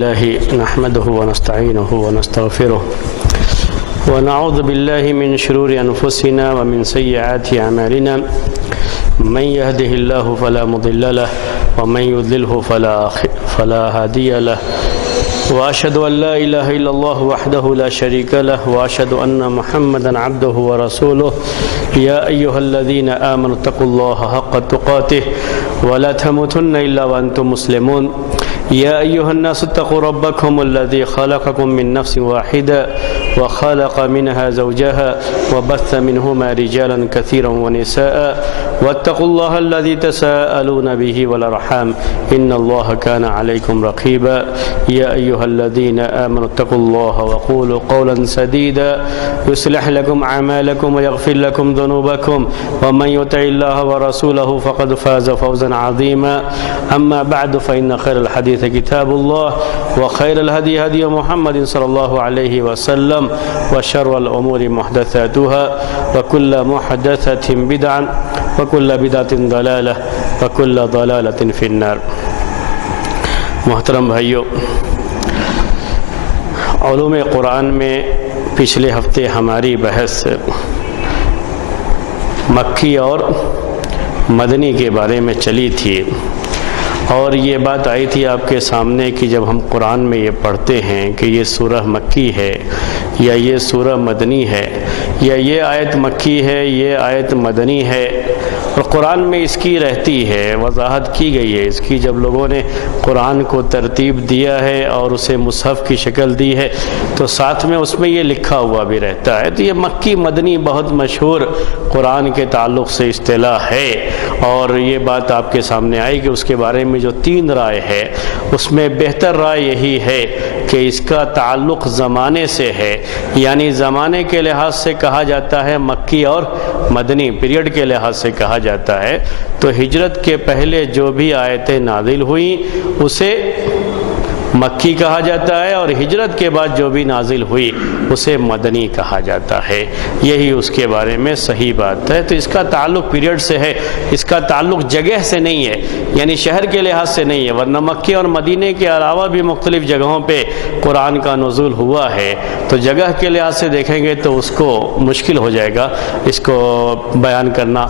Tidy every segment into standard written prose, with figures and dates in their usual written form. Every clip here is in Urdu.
الله نحمده ونستعينه ونستغفره ونعوذ بالله من شرور أنفسنا ومن سيئات أعمالنا من يهده الله فلا مضل له ومن يضلله فلا هادي له وأشهد أن لا إله إلا الله وحده لا شريك له وأشهد أن محمدا عبده ورسوله يا أيها الذين آمنوا اتقوا الله حق تقاته ولا تموتن إلا وأنتم مسلمون يا أيها الناس اتقوا ربكم الذي خلقكم من نفس واحدة وخلق منها زوجها وبث منهما رجالا كثيرا ونساء واتقوا الله الذي تساءلون به والأرحام إن الله كان عليكم رقيبا يا أيها الذين آمنوا اتقوا الله وقولوا قولا سديدا يصلح لكم أعمالكم ويغفر لكم ذنوبكم ومن يطع الله ورسوله فقد فاز فوزا عظيما أما بعد فإن خير الحديث كتاب الله وخير الهدي هدي محمد صلى الله عليه وسلم وشر الأمور محدثاتها وكل محدثة بدعة وكل بدعة ضلالة وكل ضلالة في النار. محترم بھائیو، علوم قرآن میں پچھلے ہفتے ہماری بحث مکی اور مدنی کے بارے میں چلی تھی، اور یہ بات آئی تھی آپ کے سامنے کہ جب ہم قرآن میں یہ پڑھتے ہیں کہ یہ سورہ مکی ہے یا یہ سورہ مدنی ہے یا یہ آیت مکی ہے یہ آیت مدنی ہے، اور قرآن میں اس کی رہتی ہے، وضاحت کی گئی ہے اس کی، جب لوگوں نے قرآن کو ترتیب دیا ہے اور اسے مصحف کی شکل دی ہے تو ساتھ میں اس میں یہ لکھا ہوا بھی رہتا ہے. تو یہ مکی مدنی بہت مشہور قرآن کے تعلق سے اصطلاح ہے، اور یہ بات آپ کے سامنے آئی کہ اس کے بارے میں جو 3 رائے ہے اس میں بہتر رائے یہی ہے کہ اس کا تعلق زمانے سے ہے، یعنی زمانے کے لحاظ سے کہا جاتا ہے مکی اور مدنی، پیریڈ کے لحاظ سے کہا جاتا ہے تو ہجرت کے پہلے جو بھی آیتیں نازل ہوئیں اسے مکی کہا جاتا ہے، اور ہجرت کے بعد جو بھی نازل ہوئی اسے مدنی کہا جاتا ہے. یہی اس کے بارے میں صحیح بات ہے. تو اس کا تعلق پیریڈ سے ہے، اس کا تعلق جگہ سے نہیں ہے، یعنی شہر کے لحاظ سے نہیں ہے، ورنہ مکے اور مدینے کے علاوہ بھی مختلف جگہوں پہ قرآن کا نزول ہوا ہے. تو جگہ کے لحاظ سے دیکھیں گے تو اس کو مشکل ہو جائے گا اس کو بیان کرنا،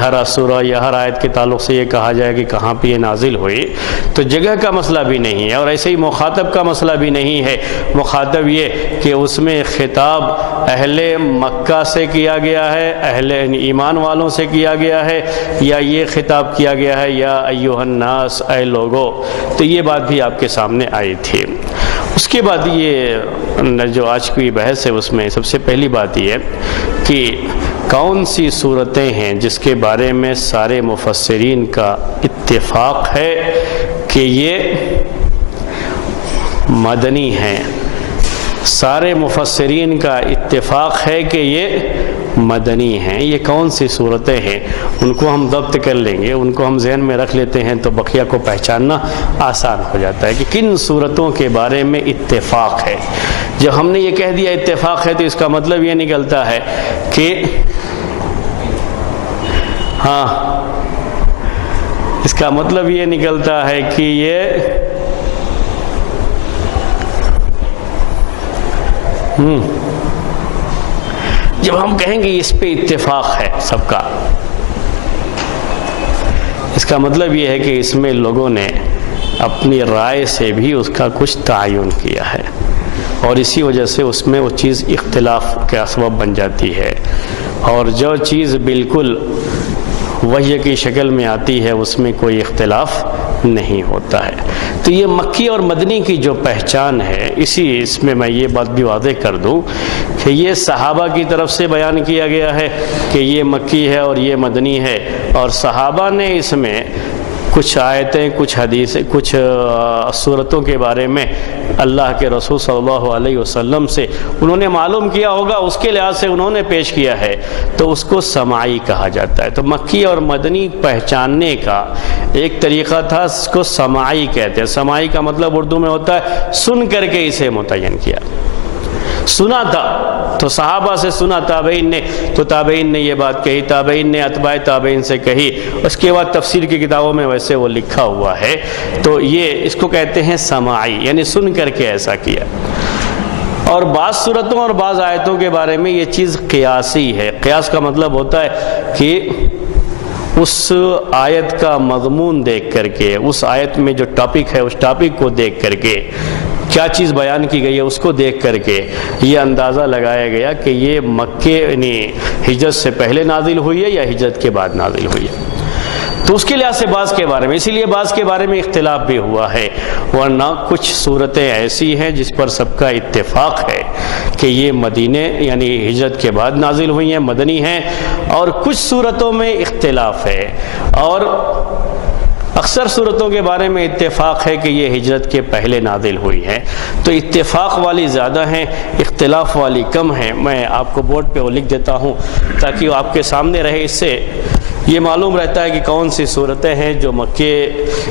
ہر سورہ یا ہر آیت کے تعلق سے یہ کہا جائے کہ کہاں پہ یہ نازل ہوئی. تو جگہ کا مسئلہ بھی نہیں ہے، اور ایسے ہی مخاطب کا مسئلہ بھی نہیں ہے. مخاطب یہ کہ اس میں خطاب اہل مکہ سے کیا گیا ہے، اہل ایمان والوں سے کیا گیا ہے، یا یہ خطاب کیا گیا ہے یا ایھا الناس، اے لوگو. تو یہ بات بھی آپ کے سامنے آئی تھی. اس کے بعد یہ جو آج کی بحث ہے اس میں سب سے پہلی بات یہ ہے کہ کون سی صورتیں ہیں جس کے بارے میں سارے مفسرین کا اتفاق ہے کہ یہ مدنی ہیں. سارے مفسرین کا اتفاق ہے کہ یہ مدنی ہیں. یہ کون سی صورتیں ہیں ان کو ہم ضبط کر لیں گے، ان کو ہم ذہن میں رکھ لیتے ہیں تو بقیہ کو پہچاننا آسان ہو جاتا ہے کہ کن صورتوں کے بارے میں اتفاق ہے. جب ہم نے یہ کہہ دیا اتفاق ہے تو اس کا مطلب یہ نکلتا ہے کہ اس کا مطلب یہ نکلتا ہے کہ یہ جب ہم کہیں گے اس پہ اتفاق ہے سب کا، اس کا مطلب یہ ہے کہ اس میں لوگوں نے اپنی رائے سے بھی اس کا کچھ تعین کیا ہے، اور اسی وجہ سے اس میں وہ چیز اختلاف کا سبب بن جاتی ہے. اور جو چیز بالکل وحی کی شکل میں آتی ہے اس میں کوئی اختلاف نہیں ہوتا ہے. تو یہ مکی اور مدنی کی جو پہچان ہے، اس میں میں یہ بات بھی واضح کر دوں کہ یہ صحابہ کی طرف سے بیان کیا گیا ہے کہ یہ مکی ہے اور یہ مدنی ہے، اور صحابہ نے اس میں کچھ آیتیں، کچھ حدیثیں، کچھ صورتوں کے بارے میں اللہ کے رسول صلی اللہ علیہ وسلم سے انہوں نے معلوم کیا ہوگا، اس کے لحاظ سے انہوں نے پیش کیا ہے، تو اس کو سماعی کہا جاتا ہے. تو مکی اور مدنی پہچاننے کا ایک طریقہ تھا، اس کو سماعی کہتے ہیں. سماعی کا مطلب اردو میں ہوتا ہے سن کر کے اسے متعین کیا. سنا تھا تو صحابہ سے سنا، تابعین نے تو تابعین نے یہ بات کہی، تابعین نے اتباع تابعین سے کہی، اس کے بعد تفسیر کی کتابوں میں ویسے وہ لکھا ہوا ہے۔ تو یہ اس کو کہتے ہیں سماعی، یعنی سن کر کے ایسا کیا۔ اور بعض صورتوں اور بعض آیتوں کے بارے میں یہ چیز قیاسی ہے۔ قیاس کا مطلب ہوتا ہے کہ اس آیت کا مضمون دیکھ کر کے، اس آیت میں جو ٹاپک ہے اس ٹاپک کو دیکھ کر کے، کیا چیز بیان کی گئی ہے اس کو دیکھ کر کے یہ اندازہ لگایا گیا کہ یہ مکے یعنی ہجرت سے پہلے نازل ہوئی ہے یا ہجرت کے بعد نازل ہوئی ہے۔ تو اس کے لحاظ سے بعض کے بارے میں، اسی لیے بعض کے بارے میں اختلاف بھی ہوا ہے، ورنہ کچھ صورتیں ایسی ہیں جس پر سب کا اتفاق ہے کہ یہ مدینے یعنی ہجرت کے بعد نازل ہوئی ہیں، مدنی ہیں، اور کچھ صورتوں میں اختلاف ہے، اور اکثر صورتوں کے بارے میں اتفاق ہے کہ یہ ہجرت کے پہلے نازل ہوئی ہیں۔ تو اتفاق والی زیادہ ہیں، اختلاف والی کم ہیں۔ میں آپ کو بورڈ پہ وہ لکھ دیتا ہوں تاکہ وہ آپ کے سامنے رہے، اس سے یہ معلوم رہتا ہے کہ کون سی صورتیں ہیں جو مکے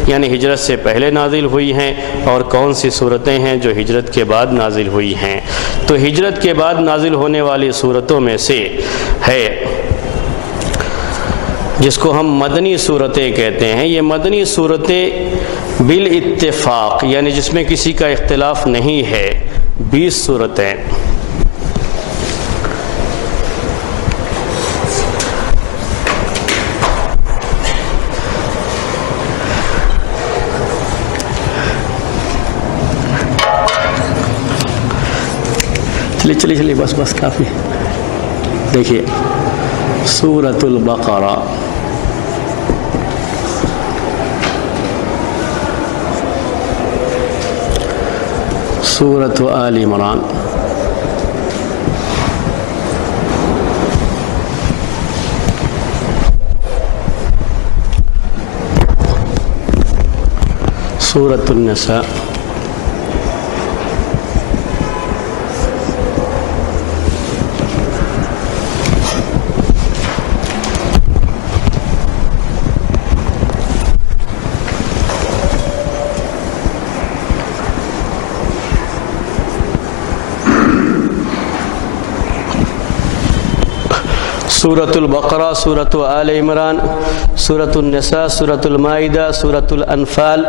یعنی ہجرت سے پہلے نازل ہوئی ہیں اور کون سی صورتیں ہیں جو ہجرت کے بعد نازل ہوئی ہیں۔ تو ہجرت کے بعد نازل ہونے والی صورتوں میں سے ہے جس کو ہم مدنی صورتیں کہتے ہیں۔ یہ مدنی صورتیں بالاتفاق یعنی جس میں کسی کا اختلاف نہیں ہے 20 صورتیں۔ چلیے بس کافی۔ دیکھیے سورۃ البقرہ، سورۃ آل عمران، سورۃ النساء، سورۃ البقرہ، سورۃ آل عمران، سورۃ النساء، سورۃ المائدہ، سورۃ الانفال،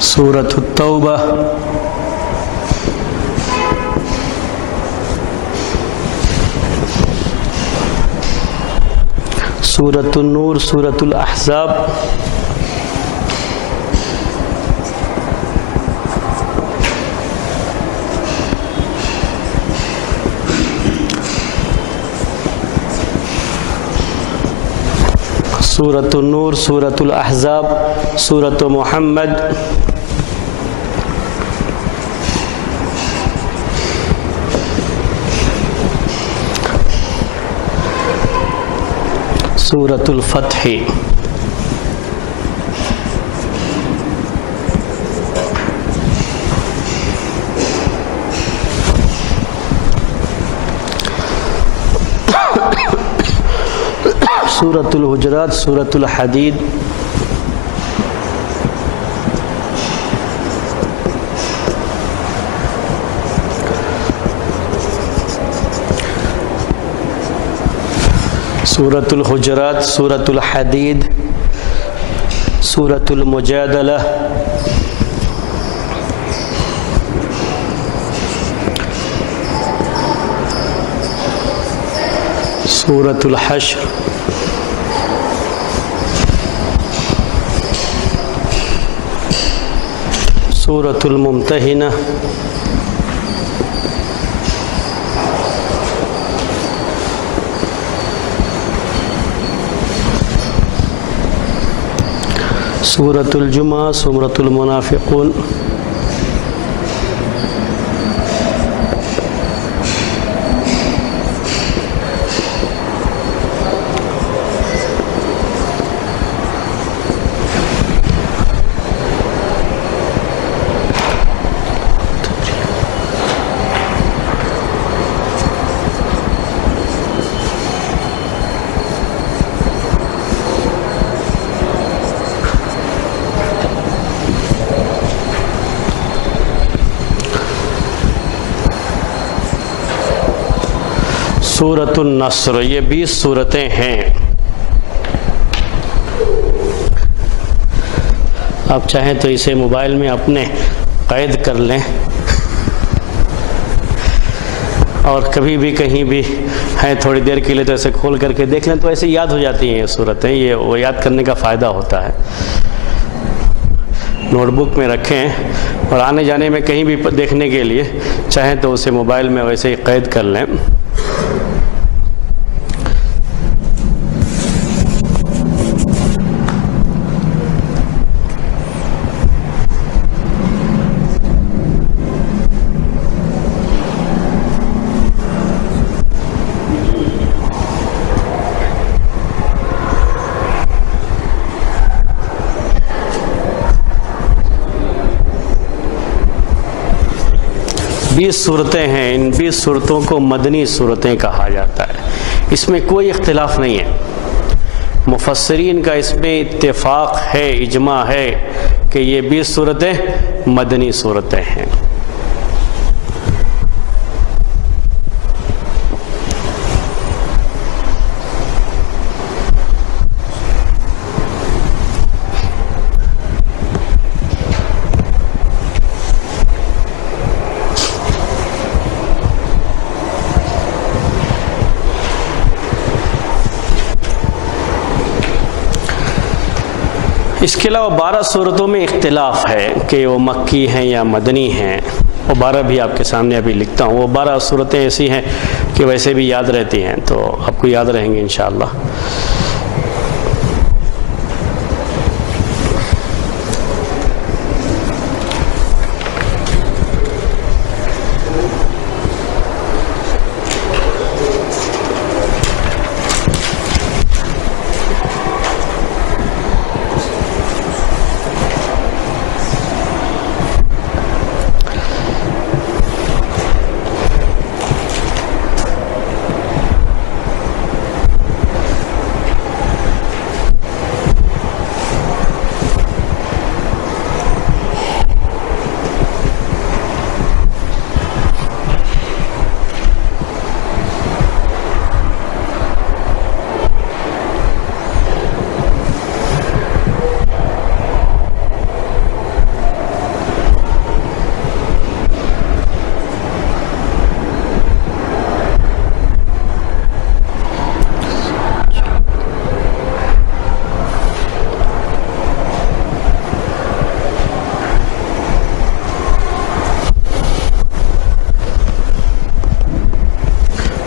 سورۃ التوبہ، سورۃ النور، سورۃ الاحزاب، سورۃ النور، سورۃ الاحزاب، سورۃ محمد، سورۃ الفتح، سورۃ الحجرات، سورۃ الحدید، سورۃ الحجرات، سورۃ الحدید، سورۃ المجادلہ، سورۃ الحشر، سورۃ الممتحنہ، سورۃ الجمعہ، سورۃ المنافقون، سورۃ النصر، یہ 20 صورتیں ہیں۔ آپ چاہیں تو اسے موبائل میں اپنے قید کر لیں، اور کبھی بھی کہیں بھی ہیں تھوڑی دیر کے لیے تو ایسے کھول کر کے دیکھ لیں، تو ایسے یاد ہو جاتی ہیں یہ صورتیں۔ یہ وہ یاد کرنے کا فائدہ ہوتا ہے۔ نوٹ بک میں رکھیں، اور آنے جانے میں کہیں بھی دیکھنے کے لیے چاہیں تو اسے موبائل میں ویسے ہی قید کر لیں۔ بیس صورتیں ہیں، ان 20 صورتوں کو مدنی صورتیں کہا جاتا ہے۔ اس میں کوئی اختلاف نہیں ہے، مفسرین کا اس میں اتفاق ہے، اجماع ہے کہ یہ 20 صورتیں مدنی صورتیں ہیں۔ اس کے علاوہ 12 صورتوں میں اختلاف ہے کہ وہ مکی ہیں یا مدنی ہیں۔ وہ 12 بھی آپ کے سامنے ابھی لکھتا ہوں۔ وہ 12 صورتیں ایسی ہیں کہ ویسے بھی یاد رہتی ہیں، تو آپ کو یاد رہیں گے انشاءاللہ۔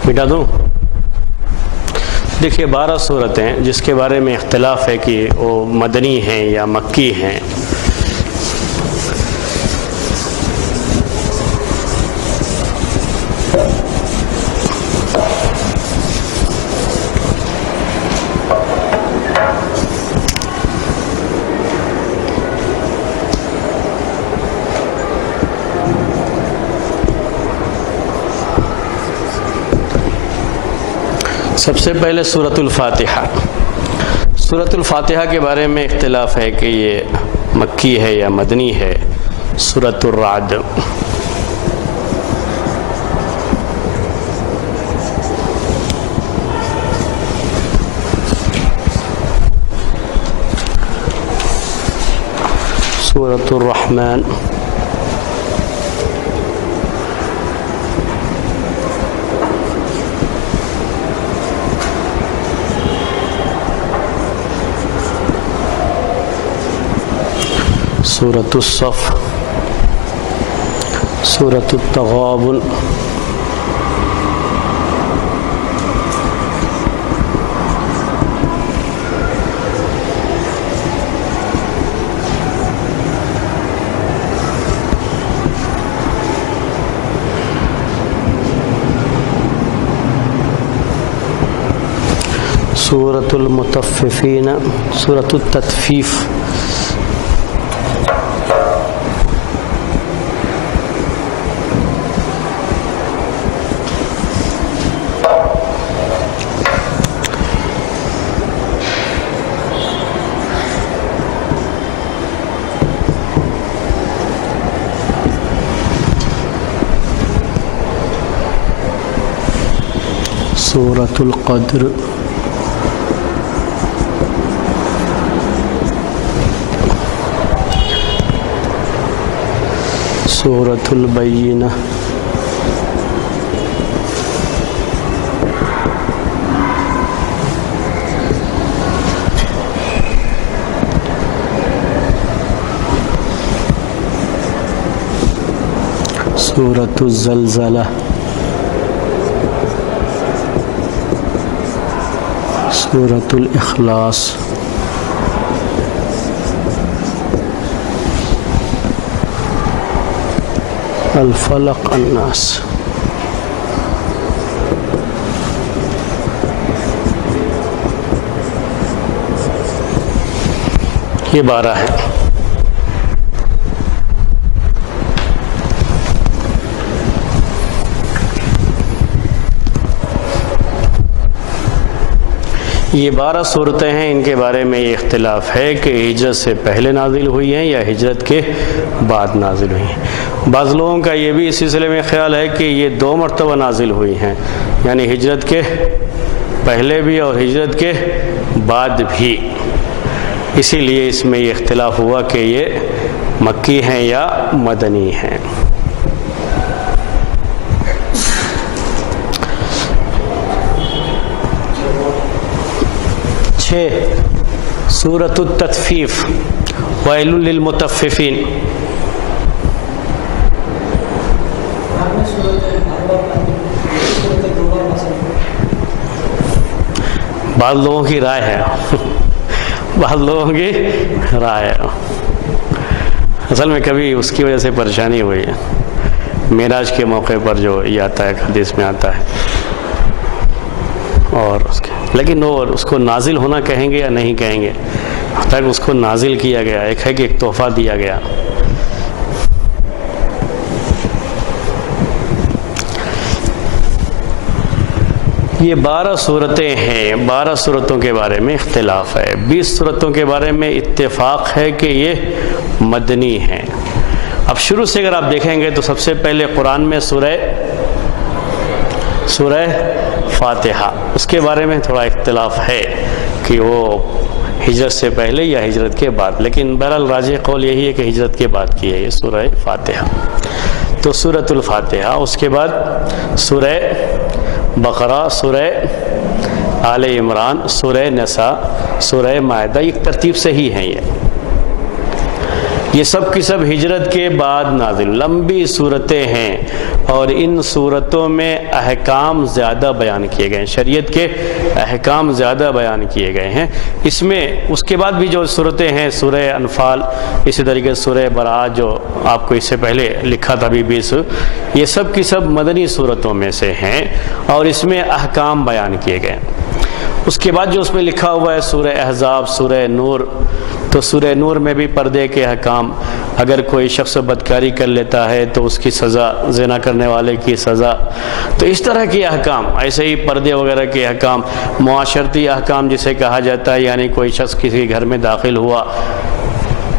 مٹا دوں؟ دیکھیے 12 صورتیں جس کے بارے میں اختلاف ہے کہ وہ مدنی ہیں یا مکی ہیں۔ سب سے پہلے سورۃ الفاتحہ۔ سورۃ الفاتحہ کے بارے میں اختلاف ہے کہ یہ مکی ہے یا مدنی ہے۔ سورۃ الرعد، سورۃ الرحمن، سورۃ الصف، سورۃ التغابن، سورۃ المطففین، سورۃ التطفیف، سورۃ القدر، سورۃ البینہ، سورۃ الزلزلہ، سورۃ الاخلاص، الفلق، الناس۔ یہ 12 ہے۔ یہ 12 صورتیں ہیں، ان کے بارے میں یہ اختلاف ہے کہ ہجرت سے پہلے نازل ہوئی ہیں یا ہجرت کے بعد نازل ہوئی ہیں۔ بعض لوگوں کا یہ بھی اس سلسلے میں خیال ہے کہ یہ 2 مرتبہ نازل ہوئی ہیں، یعنی ہجرت کے پہلے بھی اور ہجرت کے بعد بھی، اسی لیے اس میں یہ اختلاف ہوا کہ یہ مکی ہیں یا مدنی ہیں۔ 6 سورۃ التطفیف، ویل للمطففین۔ بعض لوگوں کی رائے ہے بعض لوگوں کی رائے ہے، اصل میں کبھی اس کی وجہ سے پریشانی ہوئی ہے، معراج کے موقع پر جو یہ آتا ہے، حدیث میں آتا ہے، اور لیکن وہ اس کو نازل ہونا کہیں گے یا نہیں کہیں گے، تاکہ اس کو نازل کیا گیا، ایک ہے کہ ایک تحفہ دیا گیا۔ یہ 12 صورتیں ہیں، 12 صورتوں کے بارے میں اختلاف ہے، 20 صورتوں کے بارے میں اتفاق ہے کہ یہ مدنی ہیں۔ اب شروع سے اگر آپ دیکھیں گے تو سب سے پہلے قرآن میں سورہ فاتحہ، اس کے بارے میں تھوڑا اختلاف ہے کہ وہ ہجرت سے پہلے یا ہجرت کے بعد، لیکن بہرحال راجح قول یہی ہے کہ ہجرت کے بعد کی ہے یہ سورہ فاتحہ۔ تو سورۃ الفاتحہ، اس کے بعد سورہ بقرہ، سورہ آل عمران، سورہ نساء، سورہ مائدہ، ایک ترتیب سے ہی ہیں یہ سب کی سب ہجرت کے بعد نازل لمبی صورتیں ہیں، اور ان صورتوں میں احکام زیادہ بیان کیے گئے ہیں، شریعت کے احکام زیادہ بیان کیے گئے ہیں۔ اس میں اس کے بعد بھی جو صورتیں ہیں، سورہ انفال، اسی طریقے سے سورہ براءت جو آپ کو اس سے پہلے لکھا تھا ابھی 20، یہ سب کی سب مدنی صورتوں میں سے ہیں، اور اس میں احکام بیان کیے گئے۔ اس کے بعد جو اس میں لکھا ہوا ہے سورہ احزاب، سورہ نور، تو سورہ نور میں بھی پردے کے احکام، اگر کوئی شخص بدکاری کر لیتا ہے تو اس کی سزا، زنا کرنے والے کی سزا، تو اس طرح کے احکام، ایسے ہی پردے وغیرہ کے احکام، معاشرتی احکام جسے کہا جاتا ہے، یعنی کوئی شخص کسی گھر میں داخل ہوا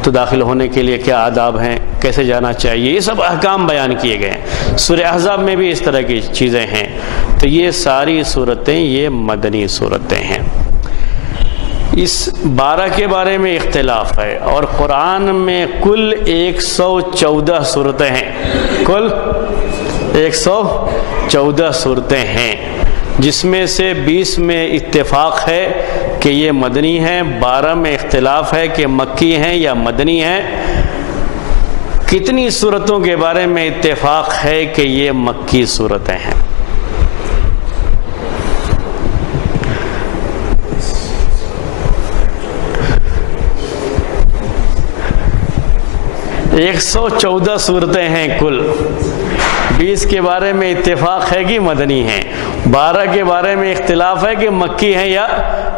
تو داخل ہونے کے لیے کیا آداب ہیں، کیسے جانا چاہیے، یہ سب احکام بیان کیے گئے ہیں۔ سورہ احزاب میں بھی اس طرح کی چیزیں ہیں۔ تو یہ ساری صورتیں یہ مدنی صورتیں ہیں۔ اس 12 کے بارے میں اختلاف ہے، اور قرآن میں کل 114 صورتیں ہیں، کل 114 صورتیں ہیں، جس میں سے 20 میں اتفاق ہے کہ یہ مدنی ہیں، 12 میں اختلاف ہے کہ مکی ہیں یا مدنی ہیں۔ کتنی صورتوں کے بارے میں اتفاق ہے کہ یہ مکی صورتیں ہیں؟ 114 صورتیں ہیں کل، 20 کے بارے میں اتفاق ہے کہ مدنی ہیں، 12 کے بارے میں اختلاف ہے کہ مکی ہیں یا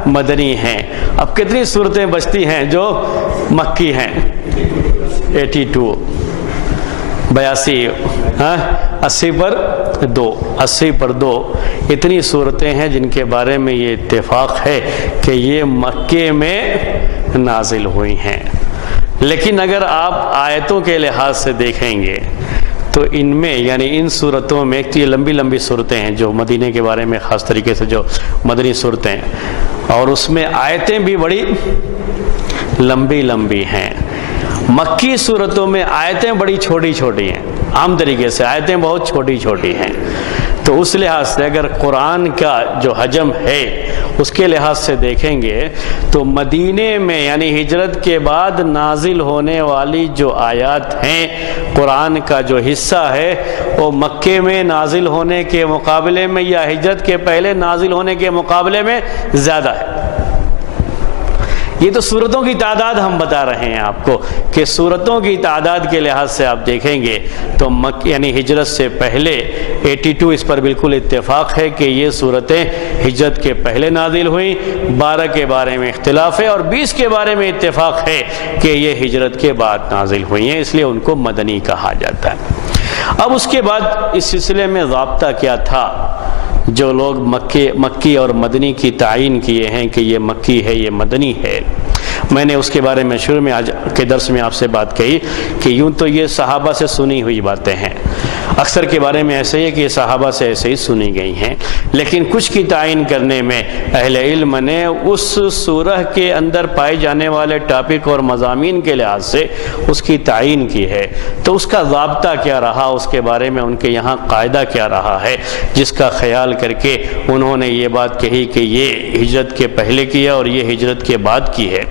مدنی ہیں۔ اب کتنی صورتیں بچتی ہیں جو مکی ہیں؟ 82، 82، 80 پر 2، 80 پر 2، اتنی صورتیں ہیں جن کے بارے میں یہ اتفاق ہے کہ یہ مکے میں نازل ہوئی ہیں۔ لیکن اگر آپ آیتوں کے لحاظ سے دیکھیں گے تو ان میں یعنی ان صورتوں میں ایک تو یہ لمبی لمبی صورتیں ہیں جو مدینے کے بارے میں خاص طریقے سے جو مدنی صورتیں، اور اس میں آیتیں بھی بڑی لمبی لمبی ہیں۔ مکی صورتوں میں آیتیں بڑی چھوٹی چھوٹی ہیں، عام طریقے سے آیتیں بہت چھوٹی چھوٹی ہیں۔ تو اس لحاظ سے اگر قرآن کا جو حجم ہے اس کے لحاظ سے دیکھیں گے تو مدینے میں یعنی ہجرت کے بعد نازل ہونے والی جو آیات ہیں، قرآن کا جو حصہ ہے وہ مکے میں نازل ہونے کے مقابلے میں یا ہجرت کے پہلے نازل ہونے کے مقابلے میں زیادہ ہے۔ یہ تو سورتوں کی تعداد ہم بتا رہے ہیں آپ کو کہ سورتوں کی تعداد کے لحاظ سے آپ دیکھیں گے تو یعنی ہجرت سے پہلے 82 اس پر بالکل اتفاق ہے کہ یہ صورتیں ہجرت کے پہلے نازل ہوئیں، 12 کے بارے میں اختلاف ہے اور 20 کے بارے میں اتفاق ہے کہ یہ ہجرت کے بعد نازل ہوئی ہیں، اس لیے ان کو مدنی کہا جاتا ہے۔ اب اس کے بعد اس سلسلے میں ضابطہ کیا تھا؟ جو لوگ مکی اور مدنی کی تعین کیے ہیں کہ یہ مکی ہے یہ مدنی ہے، میں نے اس کے بارے میں شروع میں آج کے درس میں آپ سے بات کہی کہ یوں تو یہ صحابہ سے سنی ہوئی باتیں ہیں، اکثر کے بارے میں ایسے ہی ہے کہ یہ صحابہ سے ایسے ہی سنی گئی ہیں، لیکن کچھ کی تعین کرنے میں اہل علم نے اس سورہ کے اندر پائے جانے والے ٹاپک اور مضامین کے لحاظ سے اس کی تعین کی ہے۔ تو اس کا ضابطہ کیا رہا، اس کے بارے میں ان کے یہاں قاعدہ کیا رہا ہے، جس کا خیال کر کے انہوں نے یہ بات کہی کہ یہ ہجرت کے پہلے کیا اور یہ ہجرت کے بعد کی ہے۔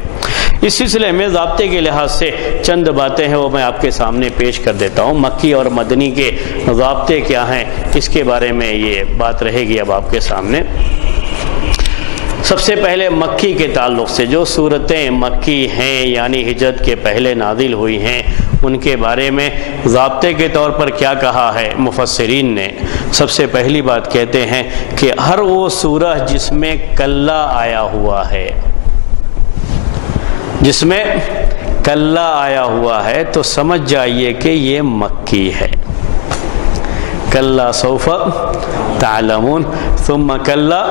اس سلسلے میں ضابطے کے لحاظ سے چند باتیں ہیں وہ میں آپ کے سامنے پیش کر دیتا ہوں۔ مکی اور مدنی کے ضابطے کیا ہیں اس کے بارے میں یہ بات رہے گی اب آپ کے سامنے۔ سب سے پہلے مکی کے تعلق سے جو صورتیں مکی ہیں یعنی ہجرت کے پہلے نازل ہوئی ہیں ان کے بارے میں ضابطے کے طور پر کیا کہا ہے مفسرین نے؟ سب سے پہلی بات کہتے ہیں کہ ہر وہ سورہ جس میں کلہ آیا ہوا ہے، جس میں کلہ آیا ہوا ہے تو سمجھ جائیے کہ یہ مکی ہے۔ کلہ سوف تعلمون ثم کلہ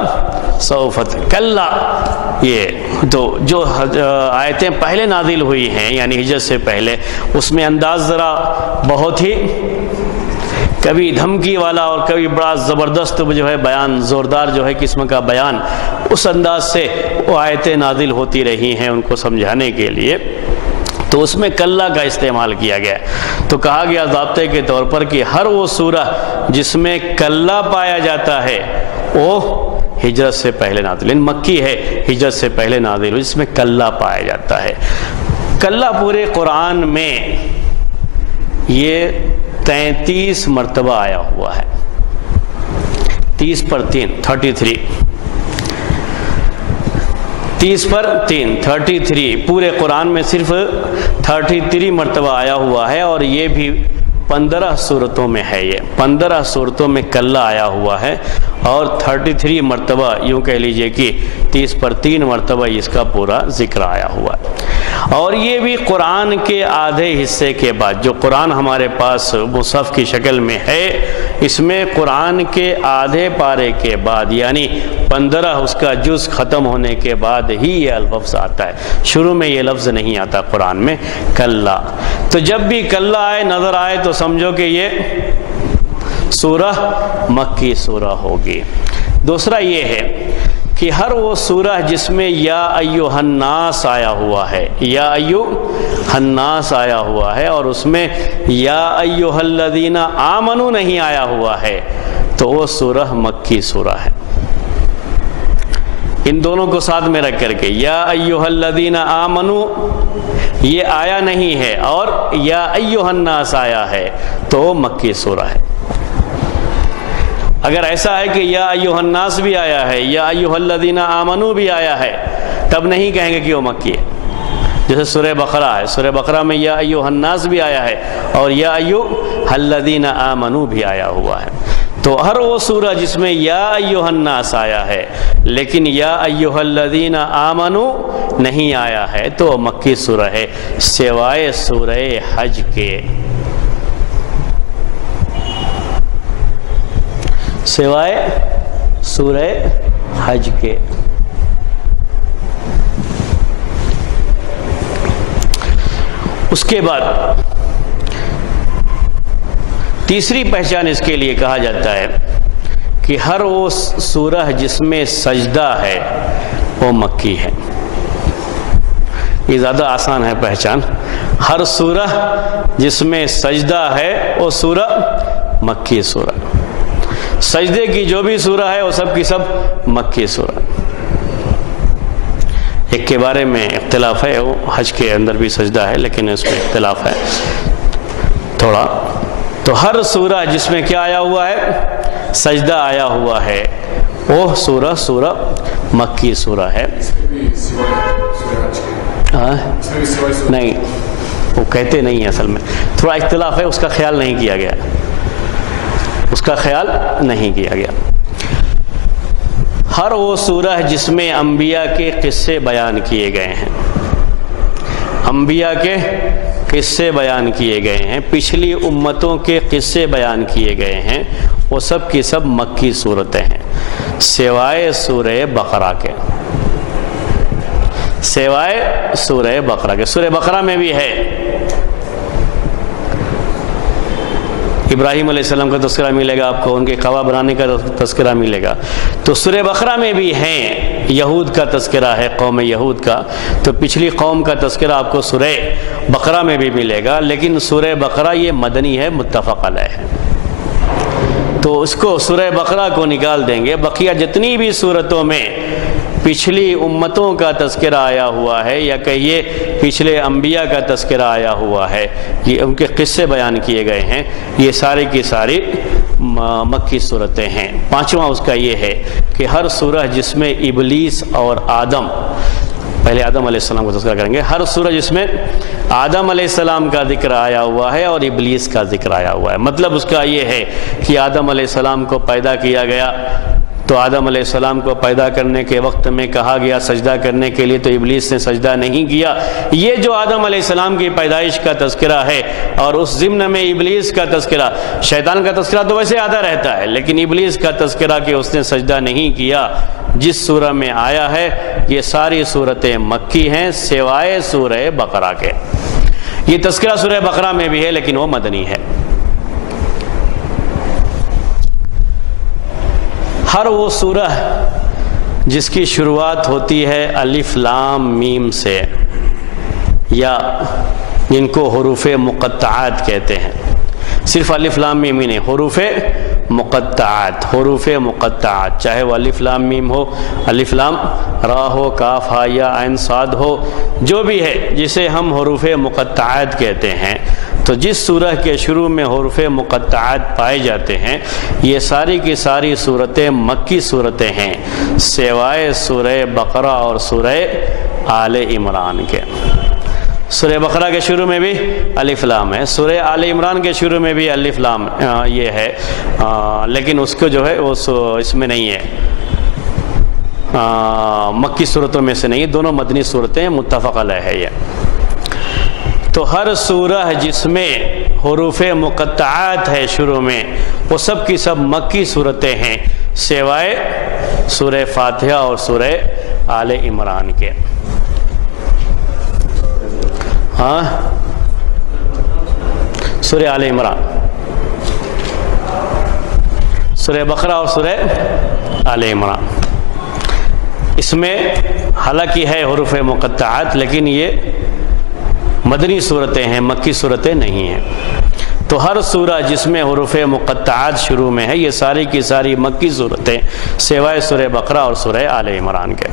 سوف، کلہ یہ تو جو آیتیں پہلے نازل ہوئی ہیں یعنی ہجرت سے پہلے، اس میں انداز ذرا بہت ہی کبھی دھمکی والا اور کبھی بڑا زبردست جو ہے بیان، زوردار جو ہے قسم کا بیان، اس انداز سے وہ آیتیں نازل ہوتی رہی ہیں ان کو سمجھانے کے لیے، تو اس میں کلہ کا استعمال کیا گیا۔ تو کہا گیا ضابطے کے طور پر کہ ہر وہ سورہ جس میں کلہ پایا جاتا ہے وہ ہجرت سے پہلے نازل، مکی ہے ہجرت سے پہلے نازل ہوئی، اس میں کلہ پایا جاتا ہے۔ کلہ پورے قرآن میں یہ 33 مرتبہ آیا ہوا ہے، 30 پر 3 33، 30 پر 3 33، پورے قرآن میں صرف 33 مرتبہ آیا ہوا ہے، اور یہ بھی 15 صورتوں میں ہے، یہ 15 صورتوں میں کلہ آیا ہوا ہے، اور 33 مرتبہ یوں کہہ لیجئے کہ 30 پر 3 مرتبہ اس کا پورا ذکر آیا ہوا ہے۔ اور یہ بھی قرآن کے آدھے حصے کے بعد، جو قرآن ہمارے پاس مصحف کی شکل میں ہے، اس میں قرآن کے آدھے پارے کے بعد یعنی 15 اس کا جز ختم ہونے کے بعد ہی یہ لفظ آتا ہے، شروع میں یہ لفظ نہیں آتا قرآن میں کلہ۔ تو جب بھی کلہ آئے نظر آئے تو سمجھو کہ یہ سورہ مکی سورہ ہوگی۔ دوسرا یہ ہے کہ ہر وہ سورہ جس میں یا ایھا الناس آیا ہوا ہے، یا ایھا الناس آیا ہوا ہے، اور اس میں یا ایھا الذین آمنوا نہیں آیا ہوا ہے، تو وہ سورہ مکی سورہ ہے۔ ان دونوں کو ساتھ میں رکھ کر کے یا ایھا الذین آمنوا یہ آیا نہیں ہے اور یا ایھا الناس آیا ہے تو وہ مکی سورہ ہے۔ اگر ایسا ہے کہ یا ایھا الناس بھی آیا ہے، یا ایھا الذین آمنوا بھی آیا ہے، تب نہیں کہیں گے کہ وہ مکی ہے۔ جیسے سورہ بقرہ ہے، سورہ بقرہ میں یا ایھا الناس بھی آیا ہے اور یا ایھا الذین آمنوا بھی آیا ہوا ہے۔ تو ہر وہ سورہ جس میں یا ایھا الناس آیا ہے لیکن یا ایھا الذین آمنوا نہیں آیا ہے تو وہ مکی سورہ ہے، سوائے سورہ حج کے، سوائے سورہ حج کے۔ اس کے بعد تیسری پہچان اس کے لیے کہا جاتا ہے کہ ہر وہ سورہ جس میں سجدہ ہے وہ مکی ہے۔ یہ زیادہ آسان ہے پہچان۔ ہر سورہ جس میں سجدہ ہے وہ سورہ مکی سورہ، سجدے کی جو بھی سورہ ہے وہ سب کی سب مکی سورہ۔ ایک کے بارے میں اختلاف ہے، وہ حج کے اندر بھی سجدہ ہے لیکن اس میں اختلاف ہے تھوڑا۔ تو ہر سورہ جس میں کیا آیا ہوا ہے؟ سجدہ آیا ہوا ہے، وہ سورہ مکی سورہ ہے۔ نہیں، وہ کہتے نہیں ہیں، اصل میں تھوڑا اختلاف ہے، اس کا خیال نہیں کیا گیا، اس کا خیال نہیں کیا گیا۔ ہر وہ سورہ جس میں انبیاء کے قصے بیان کیے گئے ہیں، انبیاء کے قصے بیان کیے گئے ہیں، پچھلی امتوں کے قصے بیان کیے گئے ہیں، وہ سب کی سب مکی صورتیں ہیں، سوائے سورہ بقرہ کے، سوائے سورہ بقرہ کے۔ سورہ بقرہ میں بھی ہے، ابراہیم علیہ السلام کا تذکرہ ملے گا آپ کو، ان کے قوا بنانے کا تذکرہ ملے گا۔ تو سورہ بقرہ میں بھی ہیں، یہود کا تذکرہ ہے، قوم یہود کا، تو پچھلی قوم کا تذکرہ آپ کو سورہ بقرہ میں بھی ملے گا، لیکن سورہ بقرہ یہ مدنی ہے، متفق علیہ ہے، تو اس کو سورہ بقرہ کو نکال دیں گے۔ بقیہ جتنی بھی صورتوں میں پچھلی امتوں کا تذکرہ آیا ہوا ہے، یا کہیے پچھلے انبیاء کا تذکرہ آیا ہوا ہے، یہ ان کے قصے بیان کیے گئے ہیں، یہ ساری کی ساری مکی صورتیں ہیں۔ پانچواں اس کا یہ ہے کہ ہر سورہ جس میں ابلیس اور آدم، پہلے آدم علیہ السلام کو تذکرہ کریں گے، ہر سورہ جس میں آدم علیہ السلام کا ذکر آیا ہوا ہے اور ابلیس کا ذکر آیا ہوا ہے۔ مطلب اس کا یہ ہے کہ آدم علیہ السلام کو پیدا کیا گیا، تو آدم علیہ السلام کو پیدا کرنے کے وقت میں کہا گیا سجدہ کرنے کے لیے، تو ابلیس نے سجدہ نہیں کیا۔ یہ جو آدم علیہ السلام کی پیدائش کا تذکرہ ہے، اور اس ضمن میں ابلیس کا تذکرہ، شیطان کا تذکرہ تو ویسے آتا رہتا ہے، لیکن ابلیس کا تذکرہ کہ اس نے سجدہ نہیں کیا، جس سورہ میں آیا ہے، یہ ساری صورتیں مکی ہیں سوائے سورہ بقرہ کے۔ یہ تذکرہ سورہ بقرہ میں بھی ہے لیکن وہ مدنی ہے۔ ہر وہ سورہ جس کی شروعات ہوتی ہے الف لام میم سے، یا جن کو حروف مقطعات کہتے ہیں، صرف الف لام میم ہی نہیں، حروف مقطعات، حروف مقطعات، چاہے وہ الف لام میم ہو، الف لام را ہو، کاف ہا یا عین صاد ہو، جو بھی ہے جسے ہم حروف مقطعات کہتے ہیں، تو جس سورہ کے شروع میں حروف مقطعات پائے جاتے ہیں، یہ ساری کی ساری صورتیں مکی صورتیں ہیں سوائے سورہ بقرہ اور سورہ آل عمران کے۔ سورہ بقرہ کے شروع میں بھی الف لام ہے، سورہ آل عمران کے شروع میں بھی الف لام یہ ہے، لیکن اس کو جو ہے وہ اس میں نہیں ہے، مکی صورتوں میں سے نہیں، دونوں مدنی صورتیں متفق علیہ ہے۔ یہ تو ہر سورہ جس میں حروف مقطعات ہے شروع میں، وہ سب کی سب مکی صورتیں ہیں سوائے سورہ فاتحہ اور سورہ آل عمران کے۔ ہاں، سورہ آل عمران، سورہ بقرہ اور سورہ آل عمران، اس میں حالانکہ ہے حروف مقطعات لیکن یہ مدنی صورتیں ہیں، مکی صورتیں نہیں ہیں۔ تو ہر سورہ جس میں حروف مقطعات شروع میں ہے، یہ ساری کی ساری مکی صورتیں سوائے سورہ بقرہ اور سورہ آل عمران کے۔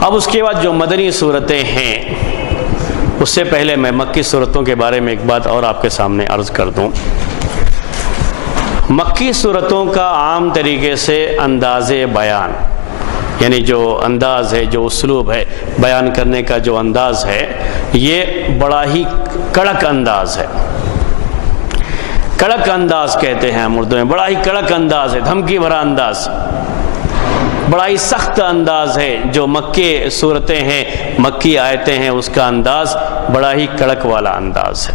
اب اس کے بعد جو مدنی صورتیں ہیں، اس سے پہلے میں مکی صورتوں کے بارے میں ایک بات اور آپ کے سامنے عرض کر دوں۔ مکی صورتوں کا عام طریقے سے انداز بیان، یعنی جو انداز ہے، جو اسلوب ہے بیان کرنے کا، جو انداز ہے، یہ بڑا ہی کڑک انداز ہے۔ کڑک انداز کہتے ہیں ہم اردو میں، بڑا ہی کڑک انداز ہے، دھمکی بھرا انداز، بڑا ہی سخت انداز ہے۔ جو مکی صورتیں ہیں، مکی آیتیں ہیں، اس کا انداز بڑا ہی کڑک والا انداز ہے۔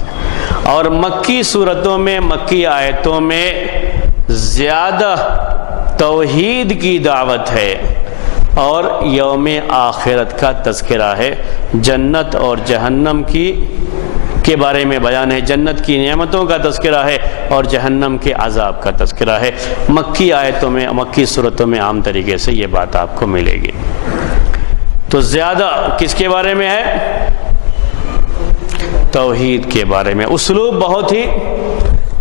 اور مکی صورتوں میں، مکی آیتوں میں زیادہ توحید کی دعوت ہے اور یوم آخرت کا تذکرہ ہے، جنت اور جہنم کی کے بارے میں بیان ہے، جنت کی نعمتوں کا تذکرہ ہے اور جہنم کے عذاب کا تذکرہ ہے۔ مکی آیتوں میں، مکی صورتوں میں عام طریقے سے یہ بات آپ کو ملے گی۔ تو زیادہ کس کے بارے میں ہے؟ توحید کے بارے میں۔ اسلوب بہت ہی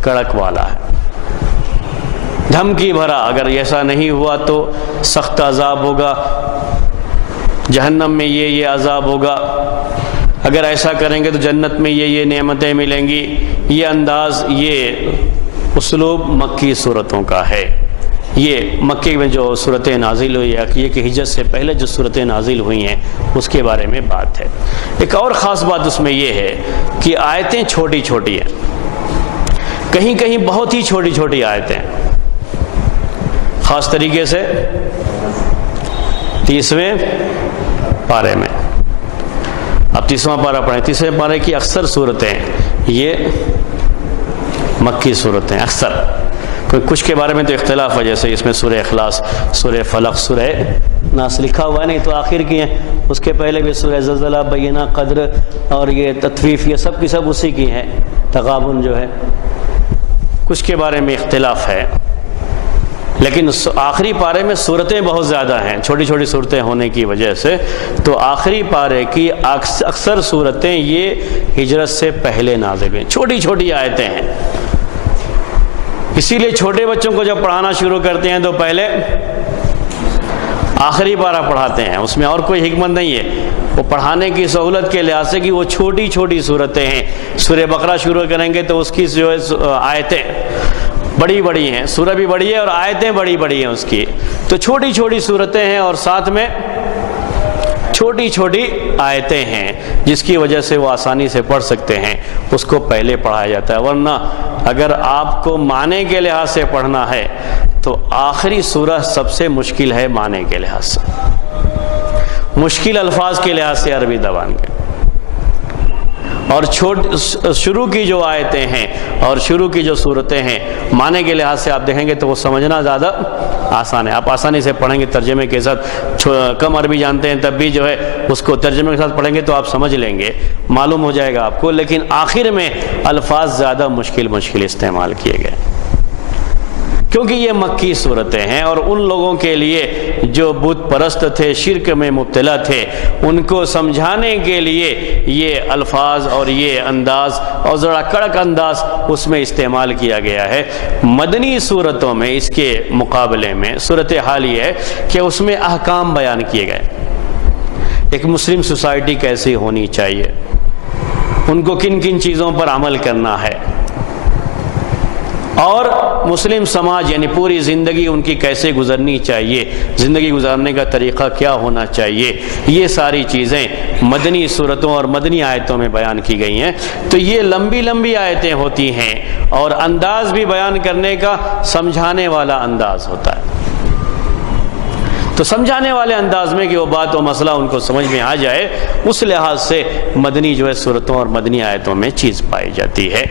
کڑک والا ہے، دھمکی بھرا، اگر ایسا نہیں ہوا تو سخت عذاب ہوگا، جہنم میں یہ عذاب ہوگا، اگر ایسا کریں گے تو جنت میں یہ نعمتیں ملیں گی۔ یہ انداز، یہ اسلوب مکی صورتوں کا ہے۔ یہ مکے میں جو صورتیں نازل ہوئی ہے، یہ کہ ہجرت سے پہلے جو صورتیں نازل ہوئی ہیں اس کے بارے میں بات ہے۔ ایک اور خاص بات اس میں یہ ہے کہ آیتیں چھوٹی چھوٹی ہیں، کہیں کہیں بہت ہی چھوٹی چھوٹی آیتیں، خاص طریقے سے 30ویں پارے میں۔ اب 30واں پارہ پڑھیں۔ 30ویں پارے کی اکثر صورتیں یہ مکی صورتیں، اکثر کچھ کے بارے میں تو اختلاف ہے، جیسے اس میں سورہ اخلاص، سورہ فلق، سورہ ناس لکھا ہوا ہے، نہیں تو آخر کی ہیں، اس کے پہلے بھی سورہ زلزلہ، بینہ، قدر اور یہ تطفیف، یہ سب کی سب اسی کی ہیں، تغابن جو ہے، کچھ کے بارے میں اختلاف ہے۔ لیکن آخری پارے میں صورتیں بہت زیادہ ہیں، چھوٹی چھوٹی صورتیں ہونے کی وجہ سے، تو آخری پارے کی اکثر صورتیں یہ ہجرت سے پہلے نازل ہوئیں، چھوٹی چھوٹی آیتیں ہیں۔ اسی لیے چھوٹے بچوں کو جب پڑھانا شروع کرتے ہیں تو پہلے آخری پارہ پڑھاتے ہیں، اس میں اور کوئی حکمت نہیں ہے، وہ پڑھانے کی سہولت کے لحاظ سے کہ وہ چھوٹی چھوٹی صورتیں ہیں۔ سورہ بقرہ شروع کریں گے تو اس کی جو ہے آیتیں بڑی بڑی ہیں، سورہ بھی بڑی ہے اور آیتیں بڑی بڑی ہیں اس کی، تو چھوٹی چھوٹی صورتیں ہیں اور ساتھ میں چھوٹی چھوٹی آیتیں ہیں، جس کی وجہ سے وہ آسانی سے پڑھ سکتے ہیں، اس کو پہلے پڑھایا جاتا ہے۔ ورنہ اگر آپ کو معنی کے لحاظ سے پڑھنا ہے تو آخری سورہ سب سے مشکل ہے، معنی کے لحاظ سے، مشکل الفاظ کے لحاظ سے عربی زبان کے، اور شروع کی جو آیتیں ہیں اور شروع کی جو صورتیں ہیں معنی کے لحاظ سے آپ دیکھیں گے تو وہ سمجھنا زیادہ آسان ہے، آپ آسانی سے پڑھیں گے ترجمے کے ساتھ، کم عربی جانتے ہیں تب بھی جو ہے اس کو ترجمے کے ساتھ پڑھیں گے تو آپ سمجھ لیں گے، معلوم ہو جائے گا آپ کو، لیکن آخر میں الفاظ زیادہ مشکل استعمال کیے گئے، کیونکہ یہ مکی صورتیں ہیں، اور ان لوگوں کے لیے جو بت پرست تھے، شرک میں مبتلا تھے، ان کو سمجھانے کے لیے یہ الفاظ اور یہ انداز اور ذرا کڑک انداز اس میں استعمال کیا گیا ہے۔ مدنی صورتوں میں اس کے مقابلے میں صورتحال یہ ہے کہ اس میں احکام بیان کیے گئے، ایک مسلم سوسائٹی کیسی ہونی چاہیے، ان کو کن کن چیزوں پر عمل کرنا ہے، اور مسلم سماج یعنی پوری زندگی ان کی کیسے گزرنی چاہیے، زندگی گزارنے کا طریقہ کیا ہونا چاہیے، یہ ساری چیزیں مدنی صورتوں اور مدنی آیتوں میں بیان کی گئی ہیں۔ تو یہ لمبی لمبی آیتیں ہوتی ہیں اور انداز بھی بیان کرنے کا سمجھانے والا انداز ہوتا ہے، تو سمجھانے والے انداز میں کہ وہ بات و مسئلہ ان کو سمجھ میں آ جائے، اس لحاظ سے مدنی جو ہے صورتوں اور مدنی آیتوں میں چیز پائی جاتی ہے۔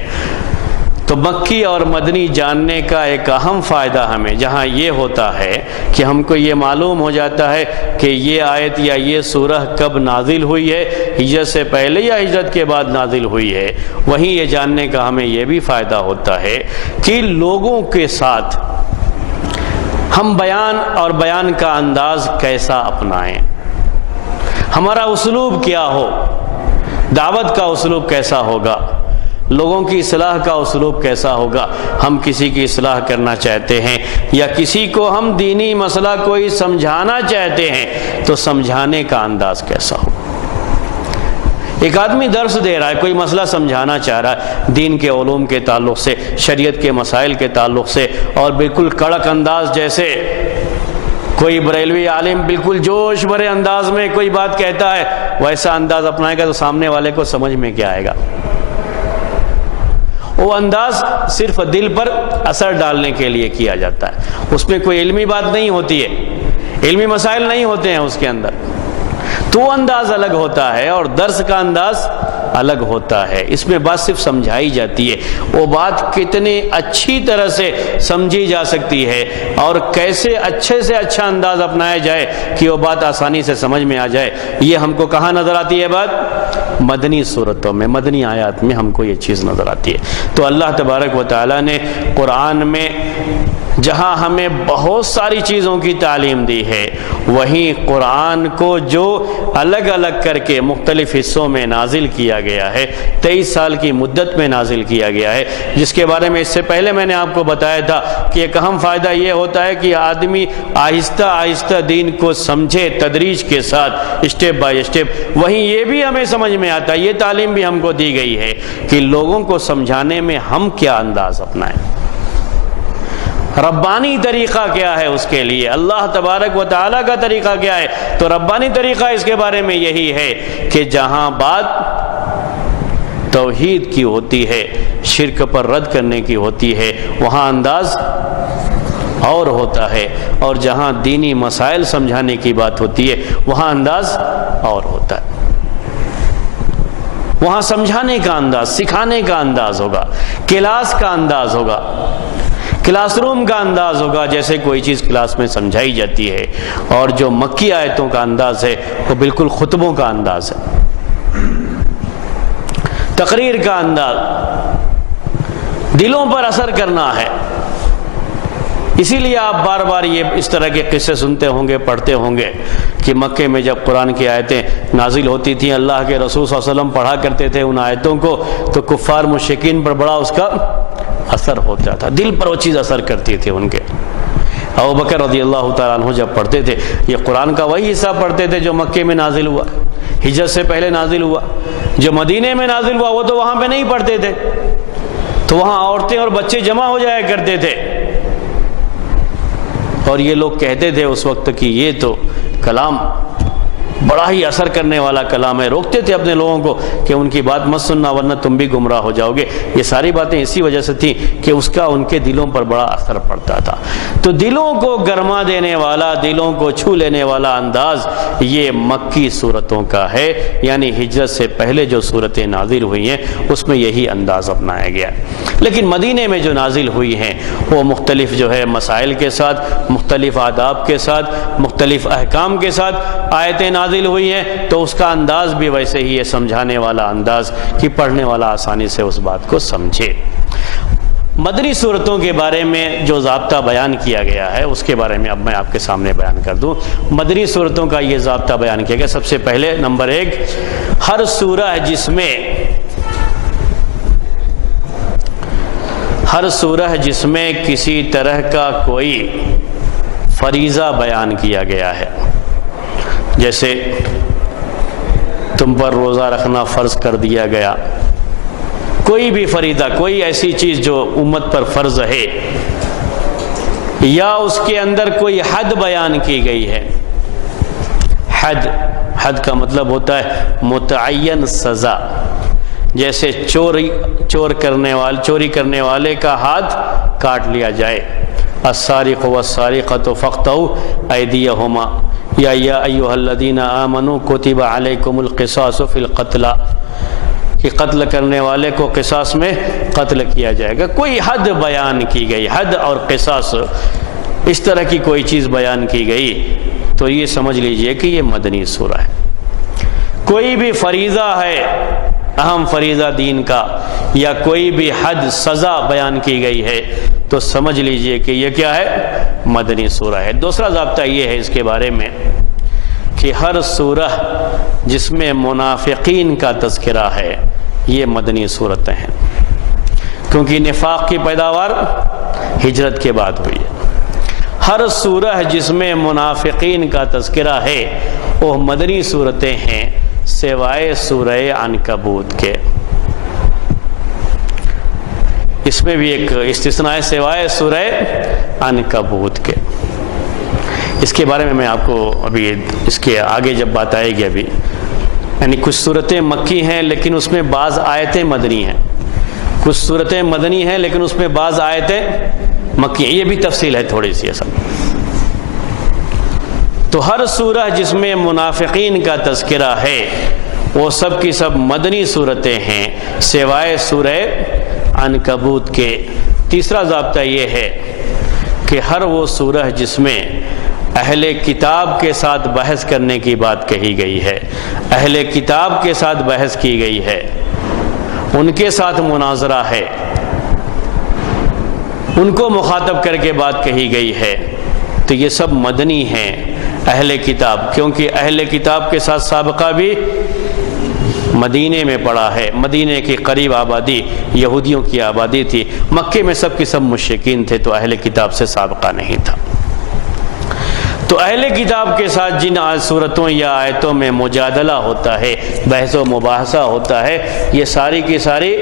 تو مکی اور مدنی جاننے کا ایک اہم فائدہ ہمیں جہاں یہ ہوتا ہے کہ ہم کو یہ معلوم ہو جاتا ہے کہ یہ آیت یا یہ سورہ کب نازل ہوئی ہے، ہجرت سے پہلے یا ہجرت کے بعد نازل ہوئی ہے، وہیں یہ جاننے کا ہمیں یہ بھی فائدہ ہوتا ہے کہ لوگوں کے ساتھ ہم بیان اور بیان کا انداز کیسا اپنائیں، ہمارا اسلوب کیا ہو، دعوت کا اسلوب کیسا ہوگا، لوگوں کی اصلاح کا اسلوب کیسا ہوگا، ہم کسی کی اصلاح کرنا چاہتے ہیں یا کسی کو ہم دینی مسئلہ کوئی سمجھانا چاہتے ہیں تو سمجھانے کا انداز کیسا ہو۔ ایک آدمی درس دے رہا ہے، کوئی مسئلہ سمجھانا چاہ رہا ہے دین کے علوم کے تعلق سے، شریعت کے مسائل کے تعلق سے، اور بالکل کڑک انداز، جیسے کوئی بریلوی عالم بالکل جوش بھرے انداز میں کوئی بات کہتا ہے، ویسا انداز اپنائے گا تو سامنے والے کو سمجھ میں کیا آئے گا؟ وہ انداز صرف دل پر اثر ڈالنے کے لیے کیا جاتا ہے، اس میں کوئی علمی بات نہیں ہوتی ہے، علمی مسائل نہیں ہوتے ہیں اس کے اندر، تو وہ انداز الگ ہوتا ہے اور درس کا انداز الگ ہوتا ہے۔ اس میں بات صرف سمجھائی جاتی ہے، وہ بات کتنی اچھی طرح سے سمجھی جا سکتی ہے اور کیسے اچھے سے اچھا انداز اپنایا جائے کہ وہ بات آسانی سے سمجھ میں آ جائے، یہ ہم کو کہاں نظر آتی ہے بات؟ مدنی صورتوں میں، مدنی آیات میں ہم کو یہ چیز نظر آتی ہے۔ تو اللہ تبارک و تعالیٰ نے قرآن میں جہاں ہمیں بہت ساری چیزوں کی تعلیم دی ہے، وہیں قرآن کو جو الگ الگ کر کے مختلف حصوں میں نازل کیا گیا ہے، 23 سال کی مدت میں نازل کیا گیا ہے، جس کے بارے میں اس سے پہلے میں نے آپ کو بتایا تھا کہ ایک اہم فائدہ یہ ہوتا ہے کہ آدمی آہستہ آہستہ دین کو سمجھے، تدریج کے ساتھ، اسٹیپ بائی اسٹیپ۔ وہیں یہ بھی ہمیں سمجھ میں آتا ہے، یہ تعلیم بھی ہم کو دی گئی ہے کہ لوگوں کو سمجھانے میں ہم کیا انداز اپنائیں، ربانی طریقہ کیا ہے اس کے لیے، اللہ تبارک و تعالیٰ کا طریقہ کیا ہے۔ تو ربانی طریقہ اس کے بارے میں یہی ہے کہ جہاں بات توحید کی ہوتی ہے، شرک پر رد کرنے کی ہوتی ہے، وہاں انداز اور ہوتا ہے، اور جہاں دینی مسائل سمجھانے کی بات ہوتی ہے وہاں انداز اور ہوتا ہے۔ وہاں سمجھانے کا انداز، سکھانے کا انداز ہوگا، کلاس کا انداز ہوگا، کلاس روم کا انداز ہوگا، جیسے کوئی چیز کلاس میں سمجھائی جاتی ہے۔ اور جو مکی آیتوں کا انداز ہے وہ بالکل خطبوں کا انداز ہے، تقریر کا انداز، دلوں پر اثر کرنا ہے۔ اسی لیے آپ بار بار یہ اس طرح کے قصے سنتے ہوں گے، پڑھتے ہوں گے کہ مکے میں جب قرآن کی آیتیں نازل ہوتی تھیں، اللہ کے رسول صلی اللہ علیہ وسلم پڑھا کرتے تھے ان آیتوں کو، تو کفار مشرکین پر بڑا اس کا اثر ہوتا تھا، دل پر وہ چیز اثر کرتی تھی ان کے۔ ابوبکر رضی اللہ تعالیٰ عنہ جب پڑھتے تھے، یہ قرآن کا وہی حصہ پڑھتے تھے جو مکے میں نازل ہوا، ہجرت سے پہلے نازل ہوا۔ جو مدینے میں نازل ہوا وہ تو وہاں پہ نہیں پڑھتے تھے، تو وہاں عورتیں اور بچے جمع ہو جایا کرتے تھے، اور یہ لوگ کہتے تھے اس وقت کہ یہ تو کلام بڑا ہی اثر کرنے والا کلام ہے، روکتے تھے اپنے لوگوں کو کہ ان کی بات مت سننا ورنہ تم بھی گمراہ ہو جاؤ گے۔ یہ ساری باتیں اسی وجہ سے تھیں کہ اس کا ان کے دلوں پر بڑا اثر پڑتا تھا۔ تو دلوں کو گرما دینے والا، دلوں کو چھو لینے والا انداز یہ مکی صورتوں کا ہے، یعنی ہجرت سے پہلے جو صورتیں نازل ہوئی ہیں اس میں یہی انداز اپنایا گیا۔ لیکن مدینے میں جو نازل ہوئی ہیں وہ مختلف جو ہے مسائل کے ساتھ، مختلف آداب کے ساتھ، مختلف احکام کے ساتھ آیتیں نازل ہوئی ہیں، تو اس کا انداز بھی ویسے ہی ہے، سمجھانے والا انداز کہ پڑھنے والا آسانی سے اس بات کو سمجھے۔ مدنی صورتوں کے بارے میں جو ضابطہ بیان کیا گیا ہے اس کے بارے میں اب میں آپ کے سامنے بیان کر دوں۔ مدنی صورتوں کا یہ ضابطہ بیان کیا گیا۔ سب سے پہلے نمبر 1، ہر سورہ جس میں کسی طرح کا کوئی فریضہ بیان کیا گیا ہے، جیسے تم پر روزہ رکھنا فرض کر دیا گیا، کوئی بھی فریضہ، کوئی ایسی چیز جو امت پر فرض ہے، یا اس کے اندر کوئی حد بیان کی گئی ہے۔ حد کا مطلب ہوتا ہے متعین سزا، جیسے چوری کرنے والے کا ہاتھ کاٹ لیا جائے، السارق والسارقۃ فاقطعوا ایدیہما، یا ایھا الذین آمنوا کتب علیکم القصاص فی القتلی، کہ قتل کرنے والے کو قصاص میں قتل کیا جائے گا۔ کوئی حد بیان کی گئی، حد اور قصاص اس طرح کی کوئی چیز بیان کی گئی، تو یہ سمجھ لیجئے کہ یہ مدنی سورہ ہے۔ کوئی بھی فریضہ ہے، اہم فریضہ دین کا، یا کوئی بھی حد سزا بیان کی گئی ہے، تو سمجھ لیجئے کہ یہ کیا ہے، مدنی سورہ ہے۔ دوسرا ضابطہ یہ ہے اس کے بارے میں کہ ہر سورہ جس میں منافقین کا تذکرہ ہے یہ مدنی صورتیں ہیں، کیونکہ نفاق کی پیداوار ہجرت کے بعد ہوئی ہے۔ ہر سورہ جس میں منافقین کا تذکرہ ہے وہ مدنی صورتیں ہیں، سوائے سورہ عنکبوت کے۔ اس میں بھی ایک استثناء ہے، سوائے سورہ عنکبوت کے۔ اس کے بارے میں آپ کو ابھی اس کے آگے جب بات آئے گی، ابھی یعنی کچھ صورتیں مکی ہیں لیکن اس میں بعض آیتیں مدنی ہیں، کچھ صورتیں مدنی ہیں لیکن اس میں بعض آیتیں مکی ہیں، یہ بھی تفصیل ہے تھوڑی سی اصل۔ تو ہر سورہ جس میں منافقین کا تذکرہ ہے وہ سب کی سب مدنی صورتیں ہیں، سوائے سورہ عنکبوت کے۔ تیسرا ضابطہ یہ ہے کہ ہر وہ سورہ جس میں اہل کتاب کے ساتھ بحث کرنے کی بات کہی گئی ہے، اہل کتاب کے ساتھ بحث کی گئی ہے، ان کے ساتھ مناظرہ ہے، ان کو مخاطب کر کے بات کہی گئی ہے۔ تو یہ سب مدنی ہیں اہل کتاب، کیونکہ اہل کتاب کے ساتھ سابقہ بھی مدینے میں پڑا ہے۔ مدینے کے قریب آبادی یہودیوں کی آبادی تھی، مکے میں سب کے سب مشرکین تھے، تو اہل کتاب سے سابقہ نہیں تھا۔ تو اہل کتاب کے ساتھ جن صورتوں یا آیتوں میں مجادلہ ہوتا ہے، بحث و مباحثہ ہوتا ہے، یہ ساری کی ساری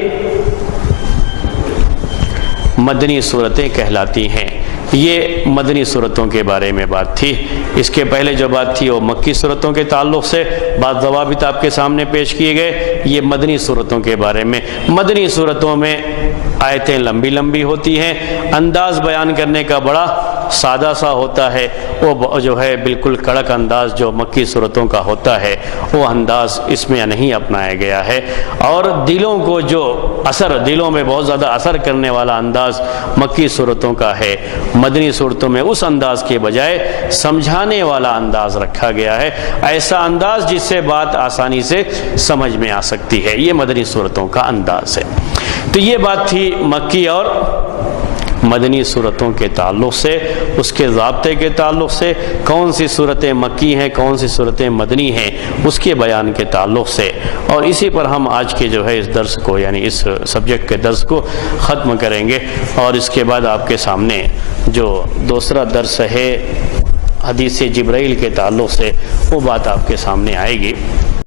مدنی صورتیں کہلاتی ہیں۔ یہ مدنی صورتوں کے بارے میں بات تھی۔ اس کے پہلے جو بات تھی وہ مکی صورتوں کے تعلق سے بعض ضوابط آپ کے سامنے پیش کیے گئے۔ یہ مدنی صورتوں کے بارے میں، مدنی صورتوں میں آیتیں لمبی لمبی ہوتی ہیں، انداز بیان کرنے کا بڑا سادہ سا ہوتا ہے، وہ جو ہے بالکل کڑک انداز جو مکی صورتوں کا ہوتا ہے وہ انداز اس میں نہیں اپنایا گیا ہے، اور دلوں کو جو دلوں میں بہت زیادہ اثر کرنے والا انداز مکی صورتوں کا ہے، مدنی صورتوں میں اس انداز کے بجائے سمجھانے والا انداز رکھا گیا ہے، ایسا انداز جس سے بات آسانی سے سمجھ میں آ سکتی ہے، یہ مدنی صورتوں کا انداز ہے۔ تو یہ بات تھی مکی اور مدنی صورتوں کے تعلق سے، اس کے ضابطے کے تعلق سے، کون سی صورتیں مکی ہیں کون سی صورتیں مدنی ہیں اس کے بیان کے تعلق سے، اور اسی پر ہم آج کے جو ہے اس درس کو یعنی اس سبجیکٹ کے درس کو ختم کریں گے، اور اس کے بعد آپ کے سامنے جو دوسرا درس ہے حدیث جبرائیل کے تعلق سے وہ بات آپ کے سامنے آئے گی۔